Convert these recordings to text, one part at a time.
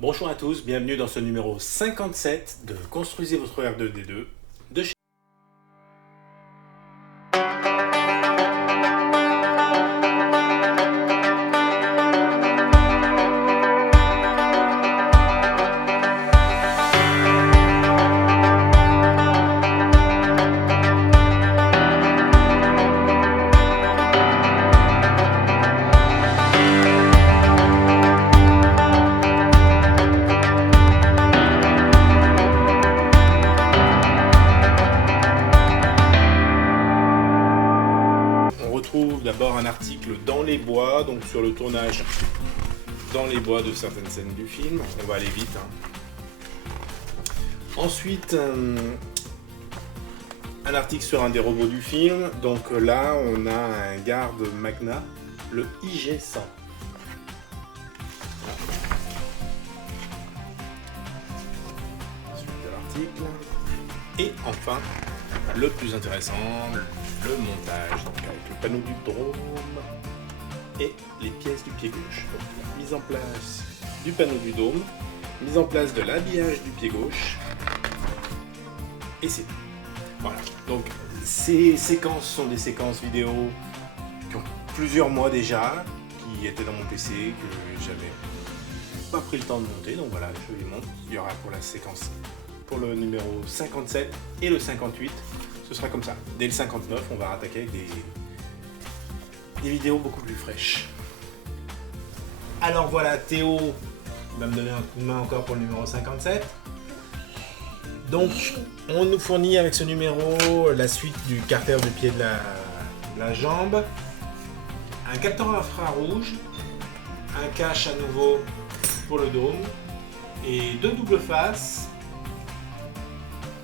Bonjour à tous, bienvenue dans ce numéro 57 de Construisez votre R2D2 de chez... D'abord un article dans les bois, donc sur le tournage dans les bois de certaines scènes du film. On va aller vite. Ensuite, un article sur un des robots du film. Donc là, on a un garde Magna, le IG-100. Suite de l'article. Et enfin, le plus intéressant, le montage, donc avec le panneau du drone et les pièces du pied gauche. Donc la mise en place du panneau du dôme, mise en place de l'habillage du pied gauche, et c'est tout. Voilà, donc ces séquences sont des séquences vidéo qui ont plusieurs mois déjà, qui étaient dans mon PC, que j'avais pas pris le temps de monter, donc voilà, je les monte. Il y aura pour la séquence, pour le numéro 57 et le 58, ce sera comme ça. Dès le 59, on va attaquer avec des vidéos beaucoup plus fraîches. Alors voilà, Théo va me donner un coup de main encore pour le numéro 57. Donc, on nous fournit avec ce numéro la suite du carter du pied de la jambe, un capteur infrarouge, un cache à nouveau pour le dôme, et deux doubles faces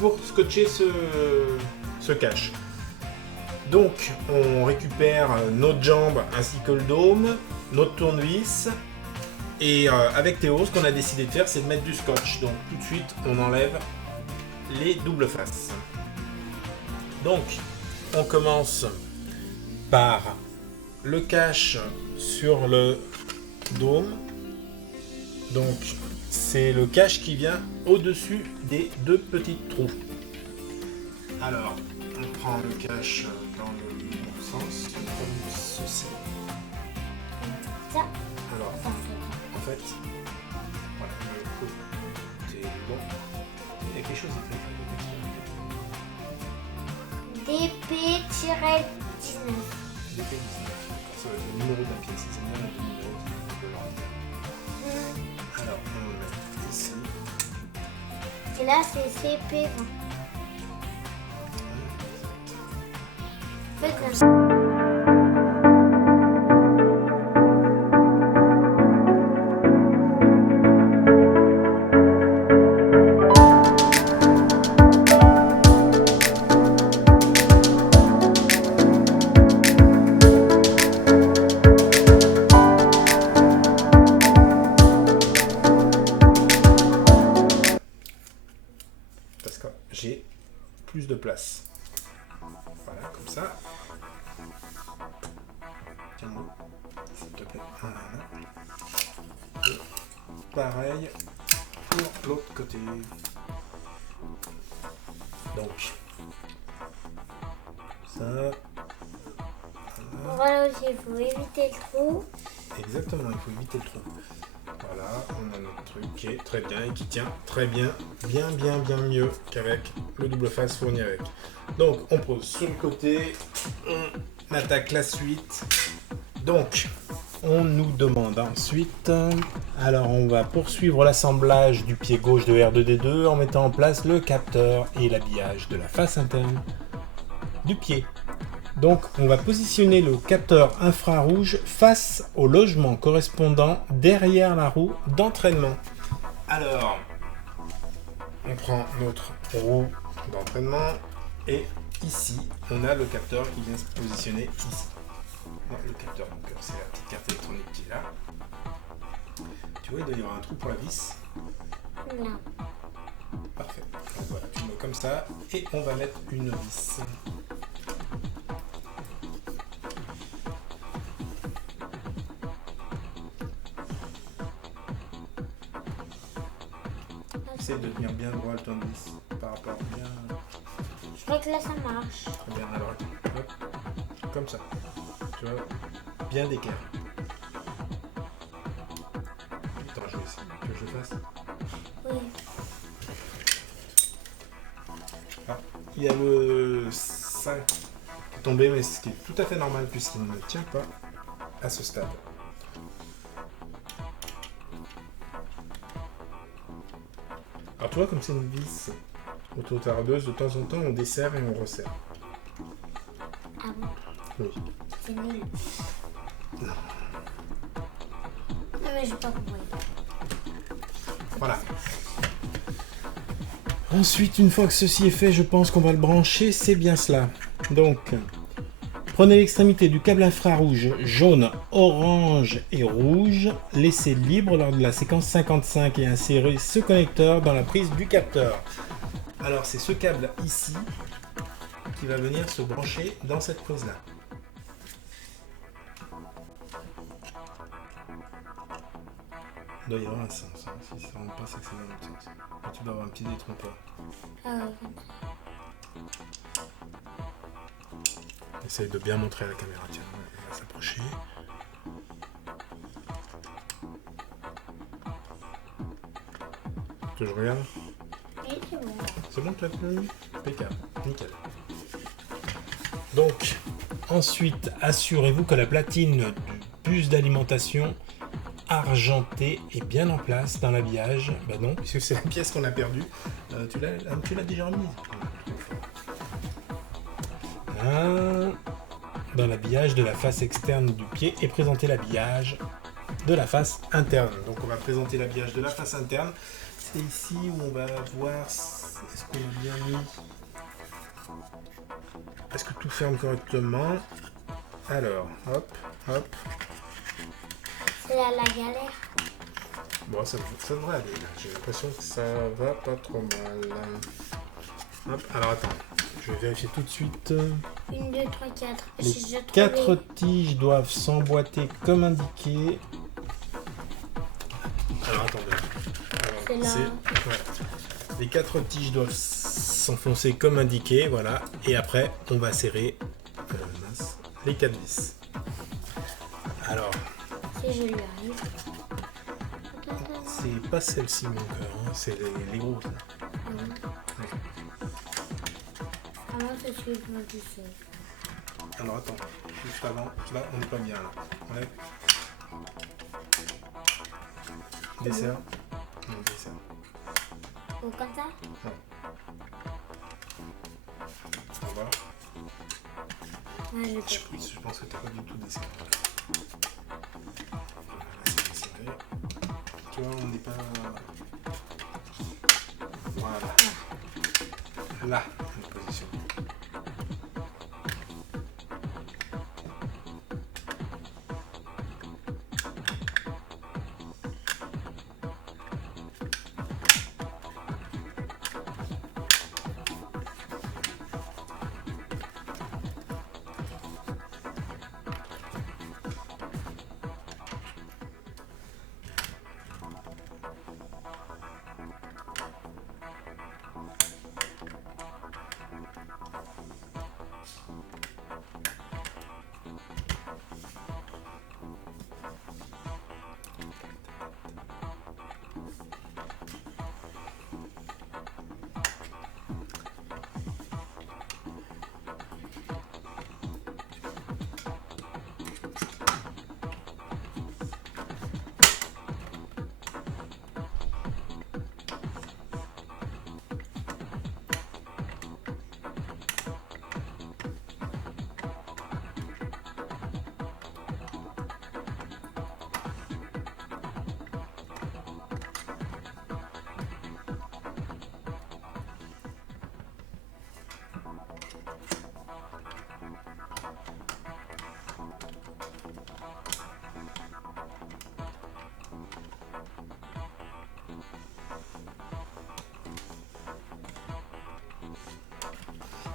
pour scotcher ce cache. Donc on récupère notre jambe ainsi que le dôme, notre tournevis, et avec Théo, ce qu'on a décidé de faire, c'est de mettre du scotch. Donc tout de suite on enlève les doubles faces. Donc on commence par le cache sur le dôme. Donc c'est le cache qui vient au-dessus des deux petits trous. Alors, on prend le cache dans le bon sens, comme ceci. Ça. Alors, en fait, voilà, le côté bon. Il y a quelque chose à faire. DP-19. DP-19. Ça va être le numéro de la pièce. C'est bien le numéro de l'ordre. Alors, on le met ici. Et là, c'est CP20. Faites comme ça. Parce que j'ai plus de place. Voilà, comme ça. Tiens-moi, s'il te plaît. Voilà. Et pareil pour l'autre côté. Donc, ça. Voilà aussi, il faut éviter le trou. Exactement, il faut éviter le trou. Voilà, on a notre truc qui est très bien et qui tient très bien, bien mieux qu'avec le double face fourni avec. Donc on pose sur le côté, on attaque la suite. Donc on nous demande ensuite, alors on va poursuivre l'assemblage du pied gauche de R2D2 en mettant en place le capteur et l'habillage de la face interne du pied. Donc on va positionner le capteur infrarouge face au logement correspondant derrière la roue d'entraînement. Alors, on prend notre roue d'entraînement et ici, on a le capteur qui vient se positionner ici. Non, le capteur, donc c'est la petite carte électronique qui est là. Tu vois, il doit y avoir un trou pour la vis. Non. Parfait. Donc voilà, tu mets comme ça et on va mettre une vis. Essaye de tenir bien droit le tournevis par rapport bien. Je crois que là ça marche. Très bien, alors attends. Hop. Comme ça. Tu vois, bien d'équerre. Attends, je vais essayer. Tu veux que je fasse? Oui. Ah, il y a le 5 qui est tombé, mais ce qui est tout à fait normal puisqu'il ne tient pas à ce stade. Alors tu vois, comme c'est une vis auto-tardeuse, de temps en temps on desserre et on resserre. Ah bon? Oui. C'est nul. Non. Non mais j'ai pas compris. Voilà. Ensuite, une fois que ceci est fait, je pense qu'on va le brancher, c'est bien cela. Donc, prenez l'extrémité du câble infrarouge jaune, orange et rouge, laissez libre lors de la séquence 55 et insérez ce connecteur dans la prise du capteur. Alors, c'est ce câble ici qui va venir se brancher dans cette prise-là. Il doit y avoir un sens, hein. Si ça ne rentre pas, c'est que c'est dans l'autre sens. Et tu dois avoir un petit détrompeur. Ah ouais, comme ça. Essaye de bien montrer à la caméra, tiens, on va s'approcher. Que je regarde? Oui, c'est bon. C'est bon, tu as vu? Impeccable, nickel. Donc, ensuite, assurez-vous que la platine du bus d'alimentation argenté est bien en place dans l'habillage. Bah non, puisque c'est la pièce qu'on a perdue. Tu l'as déjà remise. Dans l'habillage de la face externe du pied et présenter l'habillage de la face interne. Donc on va présenter l'habillage de la face interne. C'est ici où on va voir est-ce qu'on a bien mis. Est-ce que tout ferme correctement? Alors, hop, hop. C'est là la galère. Bon, ça devrait aller là. J'ai l'impression que ça va pas trop mal. Hop, alors attends. Je vais vérifier tout de suite. 1, 2, 3, 4. Les 4 tiges doivent s'emboîter comme indiqué. Alors attendez. C'est là. Ouais. Les 4 tiges doivent s'enfoncer comme indiqué, voilà. Et après, on va serrer les 4 vis. Alors. Si je lui arrive. C'est pas celle-ci mon cœur, hein. C'est les grosses. Là. Comment ça se fait que moi tout seul? Alors attends, juste avant, là on n'est pas bien là. Enlève. Dessert. Non, dessert. Ou comme ça? Non. On va. Ouais, Je pense que t'as pas du tout dessert. Voilà, c'est desserré. Tu vois, on n'est pas. Voilà. Là, une position.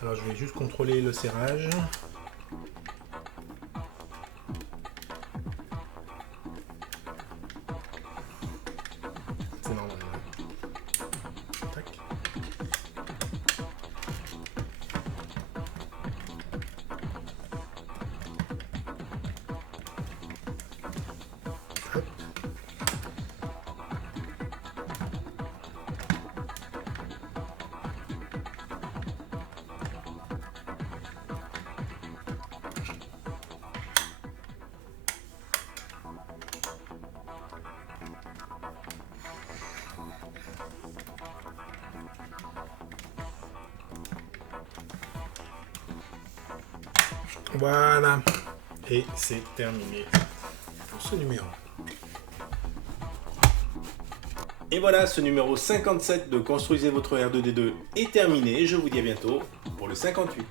Alors je vais juste contrôler le serrage. C'est normal. Voilà. Et c'est terminé pour ce numéro. Et voilà, ce numéro 57 de Construisez votre R2D2 est terminé. Je vous dis à bientôt pour le 58.